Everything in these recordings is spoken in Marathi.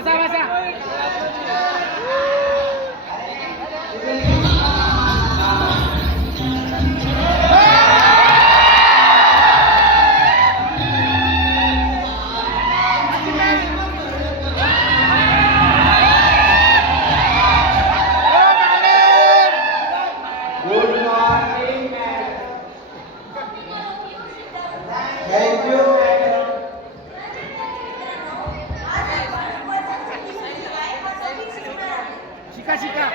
बसा बसा शिका शिका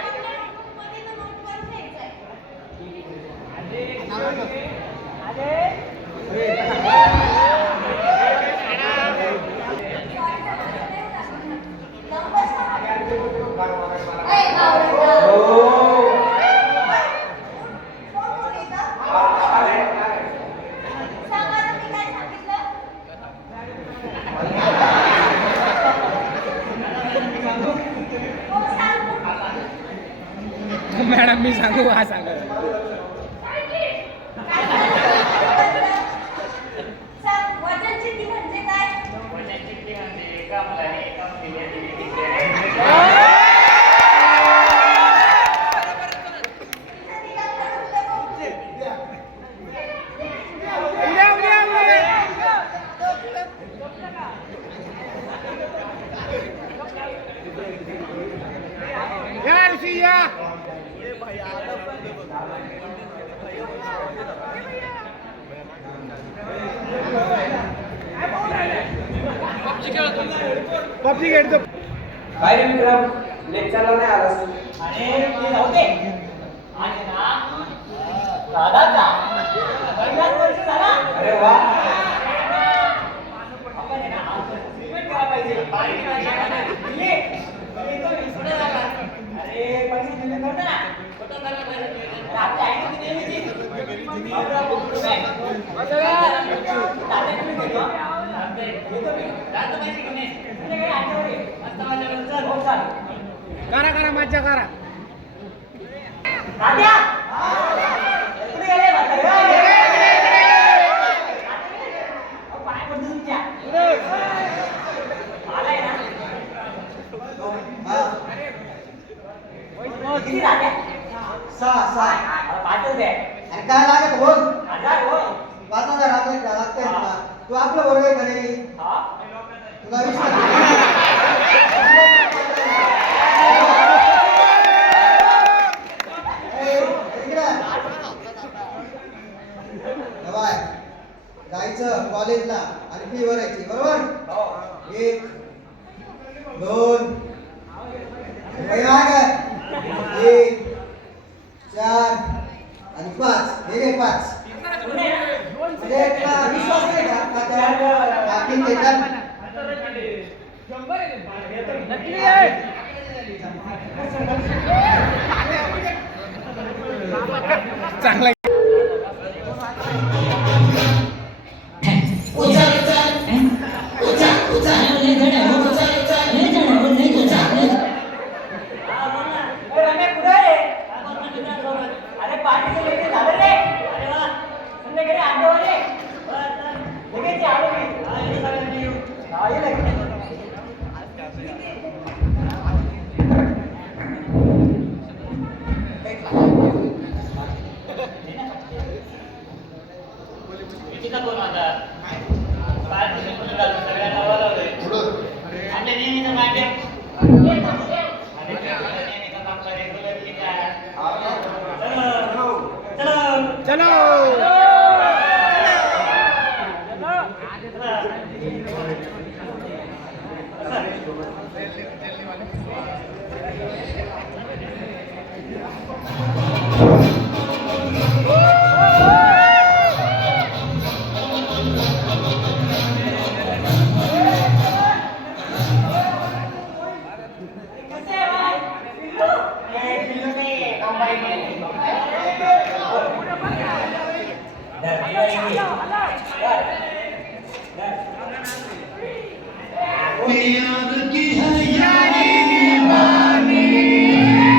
मॅडम मी सांगू हा सांगा पबजी खेळ तो काय रे विक्रम लेक्चरला नाही आलास आणि ते जाऊ दे आणि ना दादाचा पहिलाच वर्ष झाला. अरे वा आपण आहे ना पेमेंट करायला पाहिजे दिले तो विसरून झाला. अरे पैसे दिले नव्हते ना कुठं झालं पाहिजे आपल्या आहे ना ती नेहमीची आपला बघू दादाकडे गेलो दादा पैसे घेऊन ये संध्याकाळी आठवडे मस्त माझ्याकडे चल हो चल करा करा मज्जा करा राजा कुठे गेले म्हातारे पाय पडतो तुमच्या आलाय ना किती राजा सहा पाठवू दे अरे काय लागत बोल 1000 हो 5000 लागतंय ना तू आपलं बरोबर आहे का नाही हा तुला विश्वास जायचं कॉलेजला आणि फी भरायची बरोबर 1 2 1 4 आणि 5 हे 5 विश्वास नाही का ठीक आहे नकली आहे चांगला अरे पार्टी केली झालं रे अरे वा संध्याकाळी आठवडे लगेच आलो मी चलो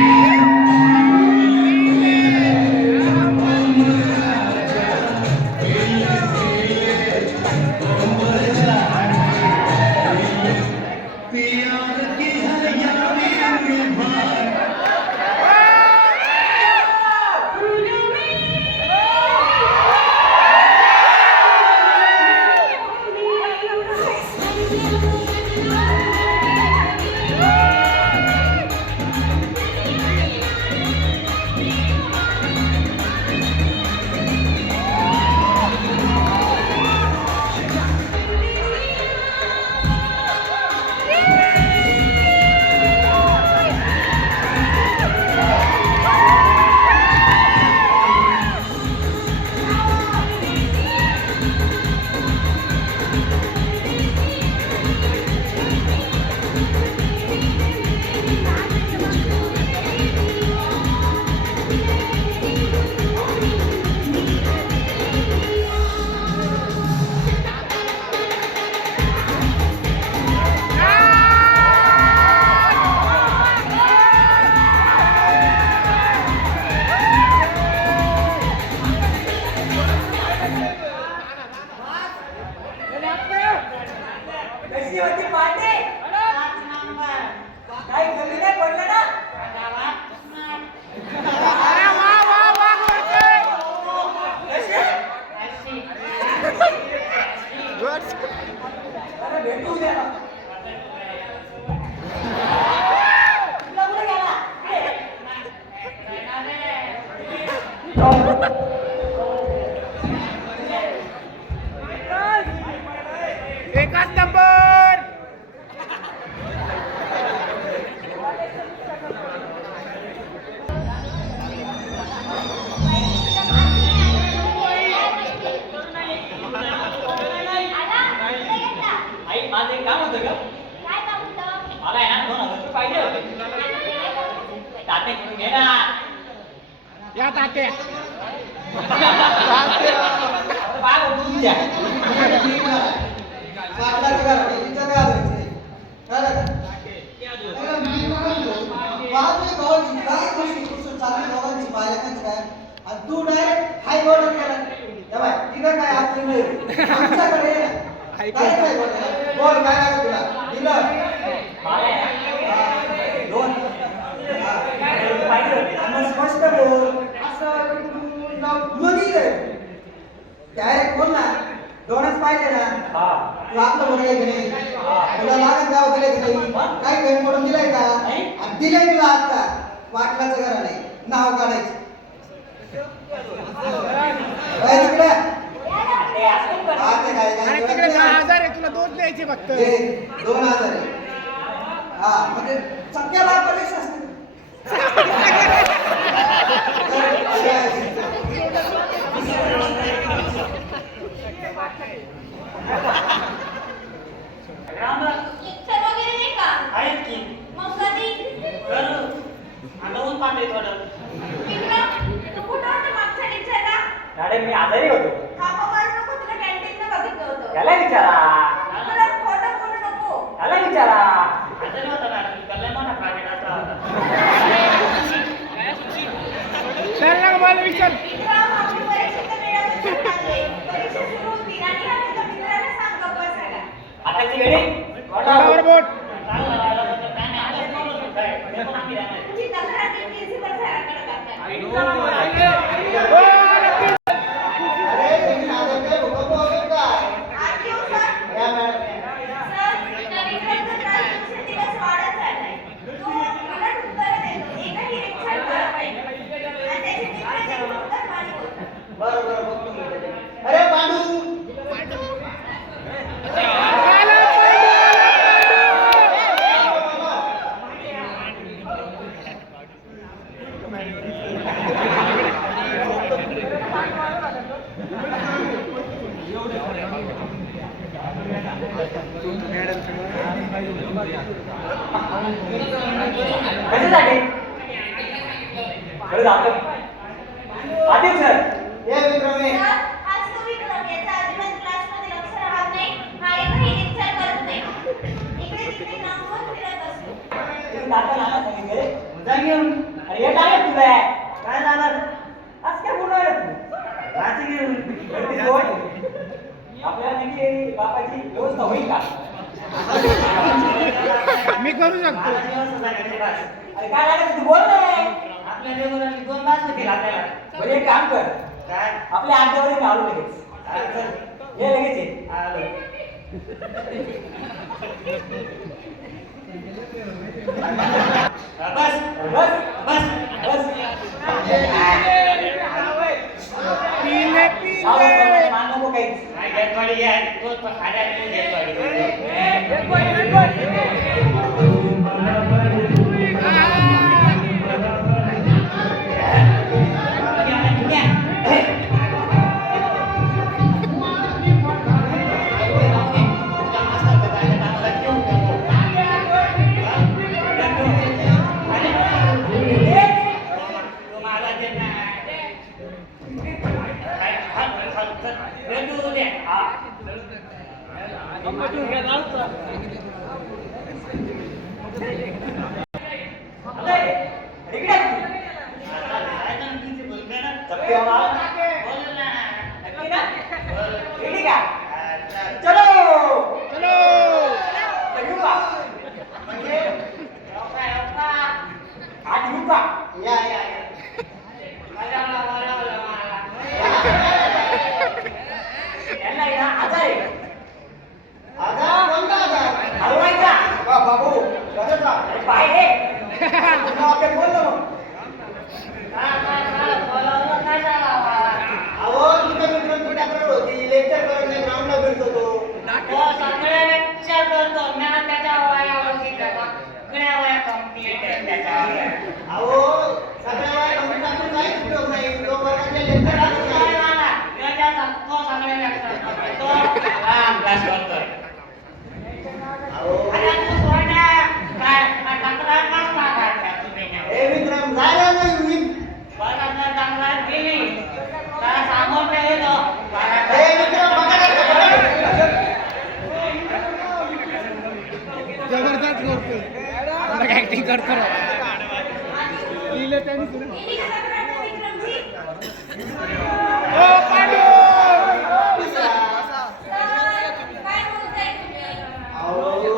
प्यार की एकच नंबर. आई माझं एक काम होतं ग. मला आहे ना 2,000 रुपये पाहिजे होते. ताते करून घे ना. या तात्या. बाय बोलू तुझ्या. वाटलाचं घरा नाही, इथं काय आलं? कळलं का? मी म्हणतो, बापरे भाऊ, काय गोष्टी चालली दोघांची बायकांची काय? आणि तू डायरेक्ट हाय बोलत गेला. या बाय, तिकडं काय असलं नाही. आमच्याकडे ये ना. काय काय बोलत? बोल काय लागलं तुला? दिलं. मला आहे ना 2,000 पाहिजे होते. आणि स्पष्ट बोल. असं तू मध्ये डायरेक्ट बोल ना. दोनच पाहिजे ना. हा. तू आपलं बरं आहे की नाही? तुला लागत गाव दिले की नाही? काय कमी पडून दिलाय का? आणि दिलंय तुला आता. वाटलाचं घरा नाही. नाव काढायचं. काय तिकडे? ते असं कर. आता काय आणि काय तिकडे 10,000 आहे, तुला 2 द्यायचे फक्त. 2,000 आहे. हा म्हणजे सगळ्याला परीक्षा असते. लेक्चर वगैरे नाही का? आहेत की. मग कधी? अंगावून पाणी थोडं. विक्रम, तू कुठं होता मागच्या लेक्चरला? मॅडम मी आजारी होतो. हा मोबाईल नको, तुला कॅन्टीनला बघितलं होतं. त्याला विचारा. तुला खोटं बोलू नको. त्याला विचारा. आजारी होता मॅडम. त्याला मोठा प्रायव्हेट असला होता. चल ना मला विचार. विक्रम, आपली परीक्षेचं वेळापत्रक चाललंय. परीक्षा सुरू होतील आणि हा तुझ्या मित्राला सांग गप्प बसायला. आताची वेळी तोंडावर बोट. तुझी तक्रार मी प्रिन्सिपल सरांकडे करते. हो, नक्की. अरे तुम्ही नादात काय भूकंप वगैरे काय? आज येऊ सर? या मॅडम. सर, त्या विक्रमचा त्रास दिवसेंदिवस वाढत चाललाय. तो उलट उत्तरं देतो. एकही लेक्चर करत नाही. आणि त्याचे मित्र जे उत्तर मांडू होतात. बरोबर बघतो मी त्याचे. अरे पांडू. आला कशासाठी? बरं जातो. आदिल सर. ये विक्रम ये. सर, आज तो विक्रम याचा अजिबात क्लासमध्ये लक्ष राहत नाही. हा एकही लेक्चर करत नाही. इकडे-तिकडे नांगरून फिरत असतो. तुम्ही दाता नाना सांगितले. जा घेऊन. अरे हे काय रे तुला? काय झालं? आज काय बोलू राहिला तू? रात्री घेऊन. गर्दी जोड. आपल्याला नेमकी बापाची व्यवस्था होईल का? मी करू शकतो. अरे काय लागत तू बोल ना. आपल्या रेग्युलरली 2 तास होतील आपल्याला. बरं एक काम कर. काय? आपल्या आड्यावर आलो लगेच. ये लगेच ये. आलो. बस बस बस बस. पिले पिले. मान नको काहीच. या या या. आधार कोणता आधार? बाबू कशाचा? पाहिजे बोल ना मग. काय ए विक्रम जायला नाही मी ए विक्रम बघा जबरदस्त करतो ऍक्टिंग करतो लिहिलं त्यांनी सुरू गेली का तक्रार विक्रमची? ओ पांडू सर, काय बोलताय तुम्ही?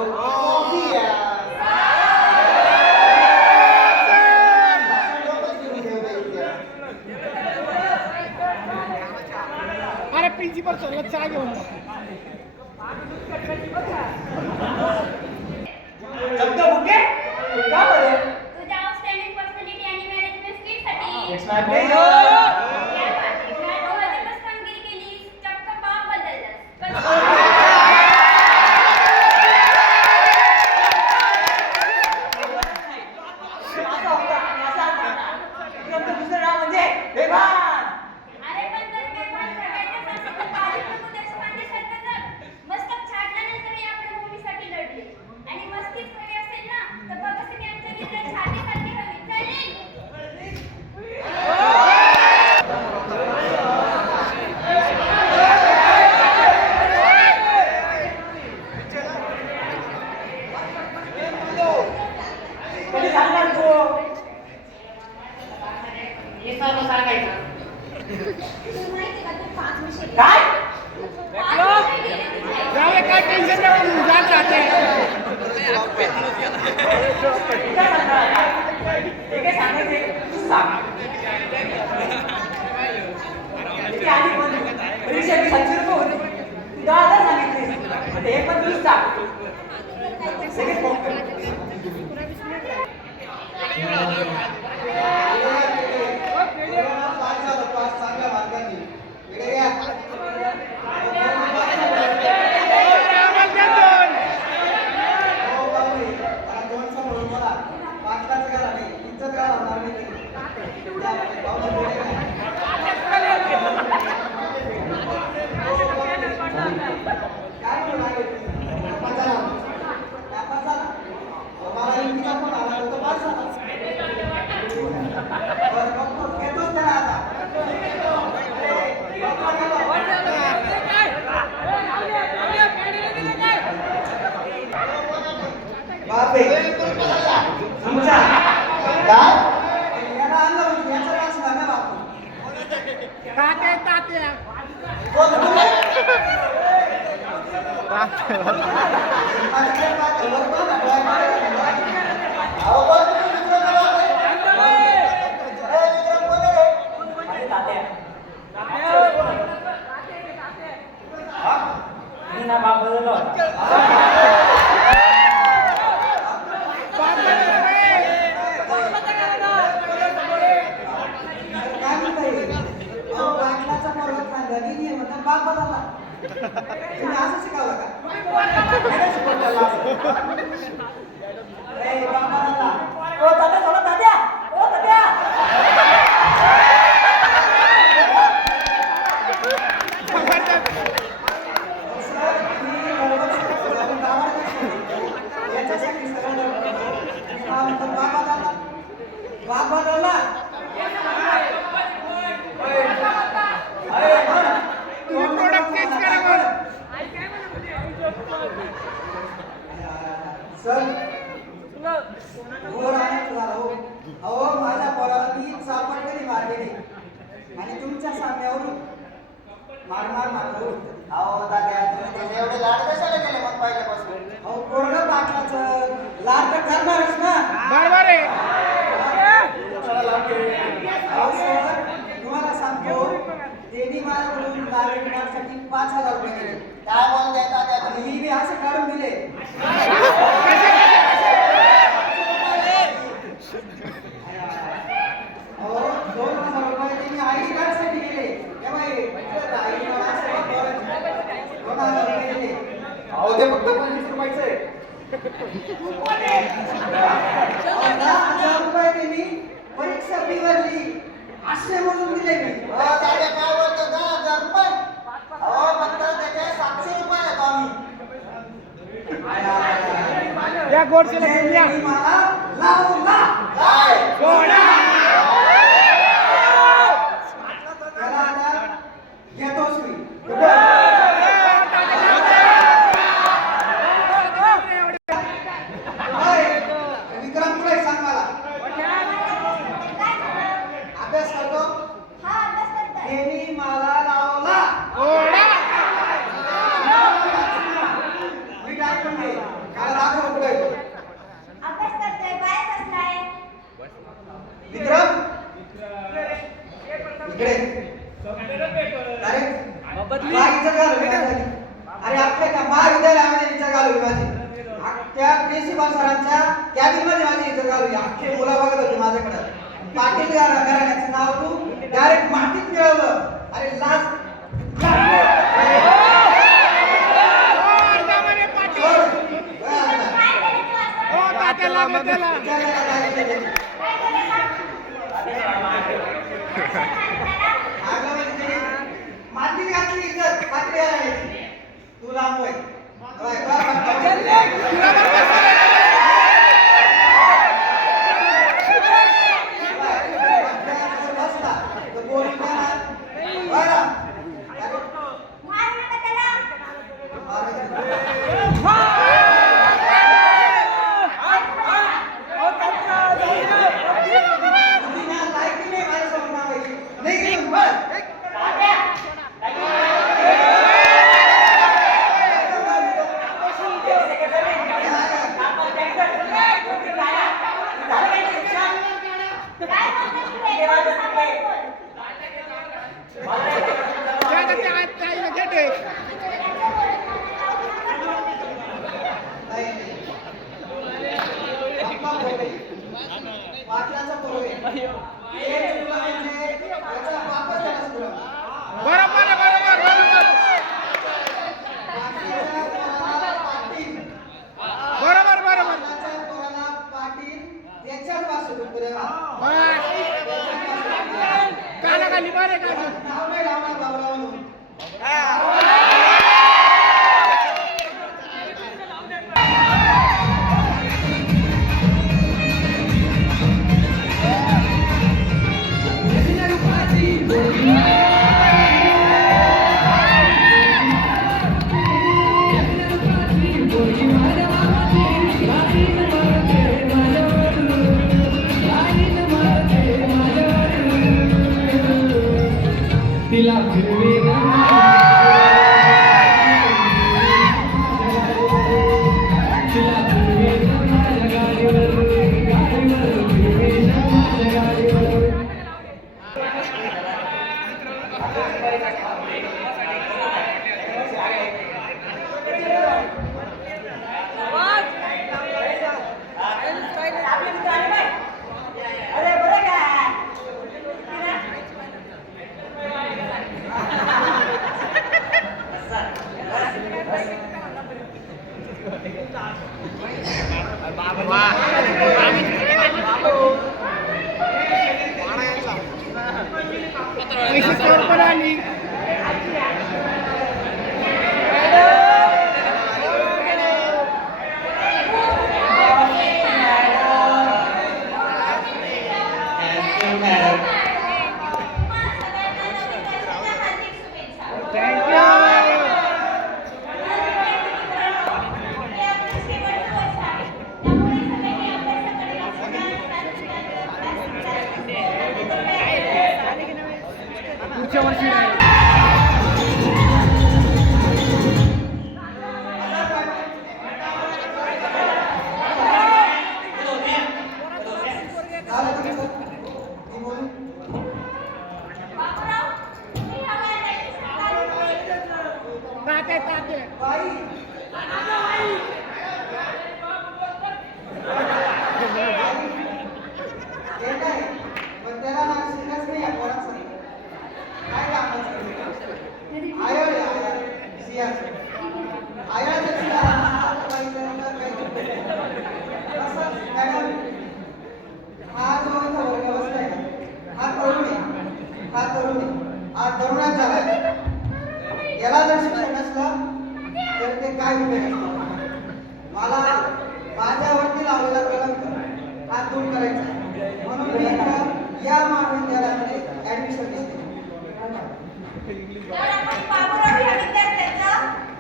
अरे प्रिन्सिपल सोबत चहा घेऊन जा. शब्द बुके का बरं तुझ्या आउटस्टँडिंग पर्सनॅलिटी आणि मॅनेजमेंट स्किल्ससाठी It's my pleasure. या पाठी तू अजिबात कामगिरी केलीस, चक्क बाप बदललास. असा होता आणि असा होता. विक्रमचं दुसरं नाव म्हणजे बेभान. अरे पण जर पेपर सगळ्यांच्या संस्कृत बालप्रभू देशपांडे सरकार मस्तक छाडल्यानंतरही आपल्या भूमीसाठी लढले आणि मस्तीच हवी असेल ना तर भगतसिंग यांच्या विरुद्ध छातीसाठी हवी चालेल. कधी सांगणार तू हे सर्व सांगायचं तुला माहिती का ते 5 विषय काय 5 विषय गेले तिथे. जाऊया काय टेन्शन नाही जात राहते काय सांगणार आता? हे काय सांगायचे तू सांग इथे आधी पण परीक्षा फी 700 रुपये होती तू 10,000 सांगितलीस आता हे पण तूच सांग लगेच फोन कर. पाच झालं पाच चांगल्या मार्गांनी इकडे या हो बाबू मला दोन समोर मला पाच तास गेला नाही इज्जत काय होणार नाही पाऊस पुढे काय म्हणून आले मला इंग्लिशचा पण आला होता पाच झाला बरं बघतो घेतोच त्याला आता बापरे तुमचा काय याला आणलं म्हणजे याचा वाचला ना बापू तात्या तात्या माझे तात्या मी ना बाप बदललो होता. काय म्हणताय पाटलाचा पर्वत खांदा दिली म्हणतात बाप बदलला तुम्ही असं शिकावलं का नाही शिकवलं असं. ए, बाप बदलला ओ तात्या सोडा तात्या ओ तात्या तुम्ही प्रोडक्ट चेंज करा बरं. अहो माझ्या पोराला मी चापटकरी मारलेली आणि तुमच्या सामन्यावरून मारणार मारलो अहो दादा तुम्ही त्याचे एवढे लाड कशाला केले मग पहिल्यापासून अहो पोरगं पाटलाचं लाड तर करणारच ना बरोबर आहे अहो सर तुम्हाला सांगतो त्यांनी माझ्याकडून लाड विकण्यासाठी 5,000 रुपये दिले काय बोलताय दादा आणि ही बी असं काढून दिले अहो 2,000 रुपये त्यांनी आईडी कार्डसाठी दिले हे बाई आईडी कार्ड असं 2,000 रुपये दिले अहो ते फक्त 25 रुपयाचं आहे 10,000 रुपये त्यांनी परीक्षा फी भरली असे म्हणून दिले मी या गोडसेला घेऊन या. म्हणजे मला लावला. गोडा. त्याला आता घेतोच मी. होय, विक्रम पुढे सांग मला. अभ्यास करतो. हा अभ्यास करताय. त्यांनी मला लावला. गोडा. मी काय म्हणते मला दाखव पुढे. अभ्यास करताय. बाहेर बसलाय. विक्रम इकडे. अरे बाईचं घालू माझी. अरे आपल्या का महाविद्यालयामध्ये इथं घालू माझी. त्या प्रिन्सिपल सरांच्या कॅबिन मध्ये माझी इथं घालू. अख्खे मुलं बघत होती माझ्याकडे. पाटील घराण्याचं नाव तू डायरेक्ट मातीत मिळवलं. अरे लाज. वर्धामाने पाटील. सोड. काय केलं तू असं? हो तात्या लागलं त्याला. त्याला काय केलं? काय केलं सांग? अगं म्हणजे तिने माती घातली इथं पाटील घराण्याची. तू लांब होय. होय, बा, बा, बा. बसला तर बोलून देणार. बरं. मारू नका त्याला. तुझी ना लायकी नाही माझ्यासमोर मागायची. नाही घेऊन बस. काय बोलतेस तू? हे बोल, सांभाळून बोल. त्या आईला घेते. नाही. अप्पा बोले. पाटलाचा पोरगे. हे तुला म्हणजे याचा बापच त्याला सुधरव. बरोबर आहे, बरोबर बरोबर. पाटलाच्या पोराला पाटील. बरोबर बरोबर. पाटलाच्या पोराला पाटील. त्याच्याच पासून तुला बस. कानाखाली बरे का अजून? नाव नाही लावणार बाबूराव म्हणून. तिला फिरवे तिला फिरवे माझ्या गाडीवर फिरवे माझ्या गाडीवर अरे बरं का पैसे चोर पण आली. तुम्हाला सगळ्यांना नवीन वर्षाच्या हार्दिक शुभेच्छा. थँक्यू. हे आपलं शेवटचं वर्ष आहे. त्यामुळे सगळ्यांनी अभ्यासाकडे लक्ष द्या. पुढच्या वर्षी नाही. झालं तुमचं? मी बोलू? बाबूराव, तुम्ही ह्या वयात तात्या तात्या. बाई. हे काय? पण त्याला ना शिकच नाही आहे पोराचं. काय कामाचं? आयोड आहे, आयोड. सियाचं. आयोडाचं सिया. आता बाईचं काही असं मॅडम, हा जो इथं वर्ग बसलाय ना, हा तरुण आहे. हा तरुण आहे. हा तरुणाच झालाय. याला जर शिक्षण नसलं तर ते काय उपयोग असतं? मला माझ्यावरती लावलेला कलंक हा दूर करायचा आहे. म्हणून मी इथं या महाविद्यालयामध्ये ऍडमिशन घेतली. तर आपण बाबूराव या विद्यार्थ्याचं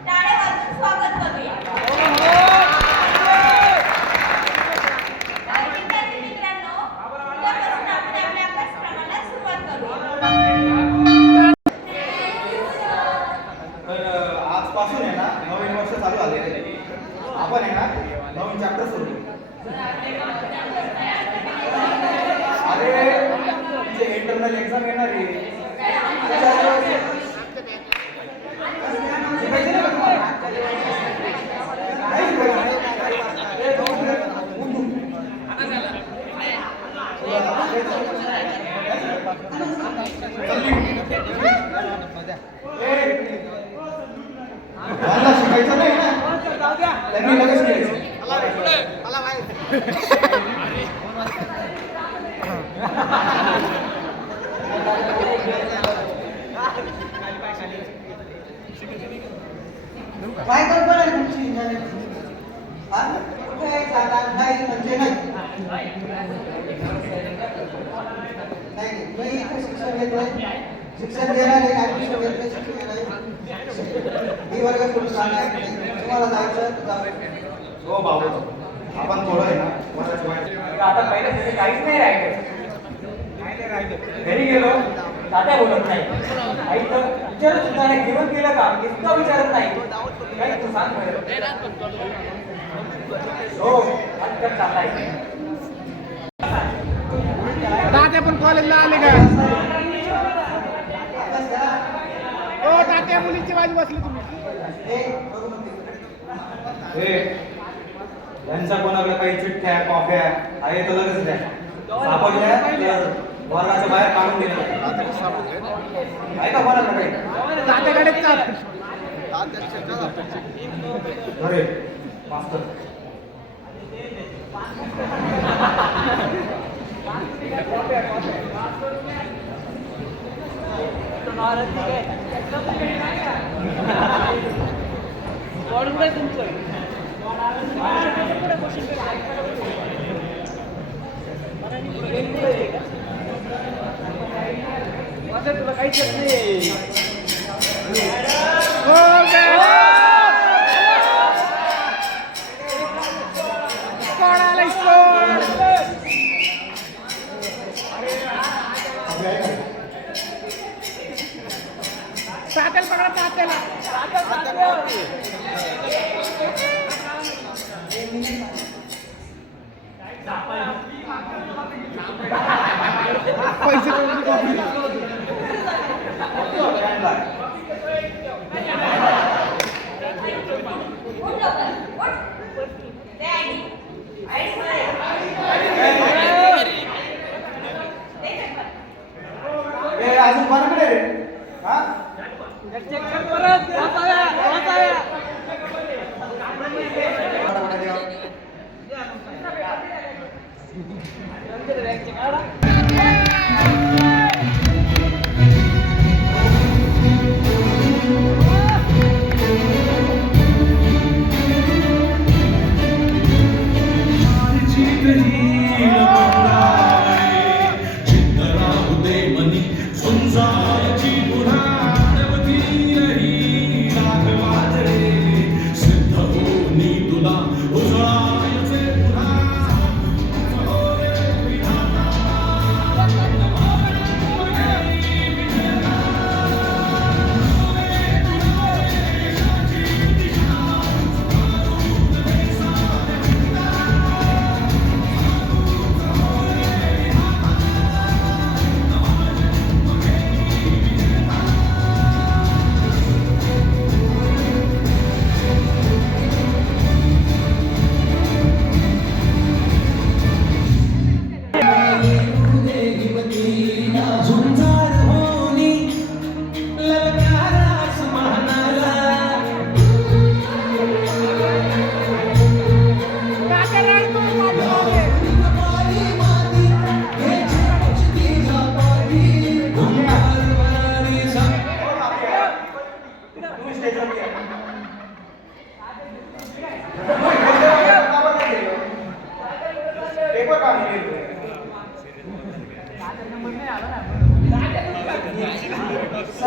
टाळ्या वाजवून स्वागत करूया. तर विद्यार्थी मित्रांनो, उद्यापासून आपण आपल्या अभ्यासक्रमाला सुरुवात करूया. तर आजपासून आहे ना नवीन वर्ष चालू झाले. आपण आहे ना नवीन चॅप्टर सुरू करू. अरे तुमचे इंटरनल एक्झाम येणार आहे. शिकायचं नाही का तुम्हाला? नाही शिकायचं. ए, दोन मिनिट. उठू. चल. मला शिकायचं नाही ना, त्यांनी लगेच शिकायचं. काय कल्पना आहे तुमची इंजिनिअरिंगची? हा? कुठे जाणार नाही म्हणजे नाही. नाही, मी इथे शिक्षण घेतोय. शिक्षण देणार आहे, ऍडमिशन घेतलंय, शिक्षण घेणार आहे. ही वर्ग सोडून जाणार नाही. तुम्हाला जायचं तर जाऊ. हो बाबू, आपण थोडं आहे ना वर्गाच्या बाहेर. आता पहिले तसे काहीच नाही राहिलं. घरी गेलो तात्या बोलत नाही. आई तर विचारत सुद्धा नाही, जेवण केलं का इतकं विचारत नाही. काय तू सांग बरं. हो आजकाल चाललाय. तात्या पण कॉलेजला आले का? अभ्यास करा. हो तात्या, मुलीची बाजू बसली तुम्ही. हे बघू मग तिकडे. हे यांच्या कोणाकडे काही चिठ्ठ्या कॉफ्या आहे तर लगेच द्या. सापडल्या तर वर्गाच्या बाहेर काढून दिलं आहे का कोणाकडे काही? तात्याकडेच चाल. अरे मास्तर तुला काहीच येत नाही. हो कोण आलाय कोण? तात्याला पकडा, तात्याला. पैसे करून कॉफी. उठ लवकर, उठ. दे ID. ID कुठे आहे? दे पेपर. ए अजून कोणाकडे रे? हा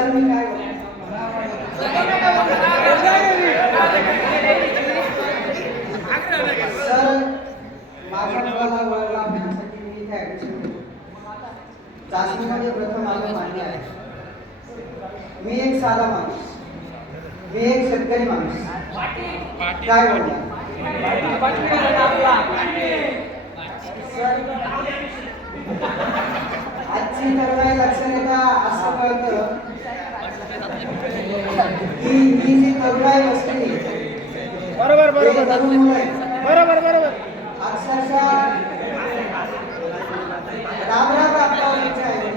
सर मी काय बोलतो? सर माझ्या मुलाला वळ लावण्यासाठी मी इथे ऍडमिशन केलं. चाचणीमध्ये प्रथम आलं मान्य आहे. मी एक साधा माणूस, मी एक शेतकरी माणूस, काय बोलणार? आजची तरुणाई लक्षात येता असं कळतं की ही जी तरुणाई बसली बरोबर हे बरोबर तरुण मुलं आहेत. बरोबर बरोबर अक्षरशः राबराब राबतावरीचे आहे.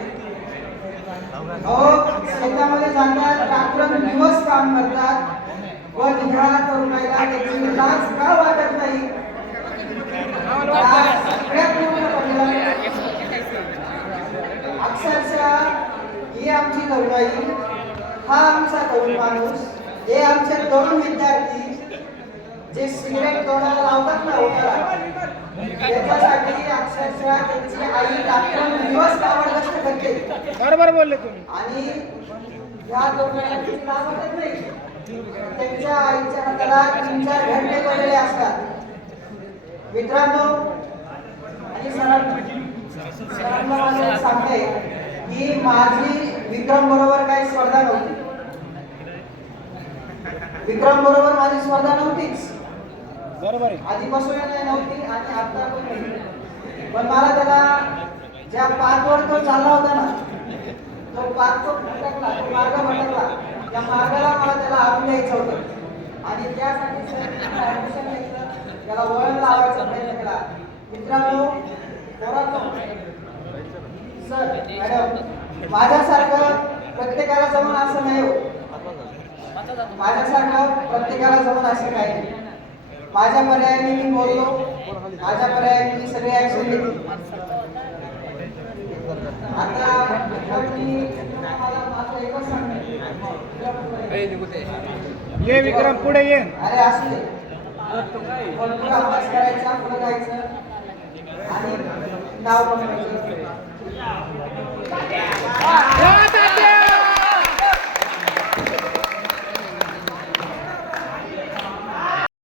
अहो शेतामध्ये जातात, रात्रंदिवस काम करतात व ह्या तरुणाईला त्याची लाज का वाटत नाही? या सगळ्या पूर्णपणे अक्षरशः ही आमची तरुणाई, हा आमचा तरुण माणूस, हे आमचे तरुण विद्यार्थी जे सिगरेट तोंडाला लावतात ना ओठाला, त्याच्यासाठी अक्षरशः त्यांची आई रात्रंदिवस कावड कष्ट करते बरोबर बोलले तुम्ही. आणि या तरुणांची लाज वाटत नाही. त्यांच्या आईच्या हाताला 3-4 घंटे पडलेले असतात. मित्रांनो आणि सरांना मला सांगते की माझी विक्रम बरोबर काही स्पर्धा नव्हती. विक्रम बरोबर माझी स्पर्धा नव्हतीच. बरोबर आहे. आधीपासून नव्हती आणि आता पण नाही. पण मला त्याला ज्या पाथवर तो चालला होता ना, तो पाथ तो भटकला, तो मार्ग भटकला, त्या मार्गाला मला त्याला आणून द्यायचं होतं आणि त्यासाठी सर ऍडमिशन घेतलं, त्याला वळण लावायचा प्रयत्न केला. मित्रांनो, पोरांनो, सर मॅडम, माझ्यासारखं प्रत्येकाला जमून असं नाही हो. माझ्यासारखं प्रत्येकाला जमून असं काही नाही. माझ्या पर्यायाने मी बोललो, माझ्या पर्यायाने मी सगळी ऍक्शन घेतली. आता मी तुम्हाला माझं एकच सांगतो, ये विक्रम पुढे ये. अरे असू दे, पुढे अभ्यास करायचा, पुढे जायचं आणि नाव बनवायचं.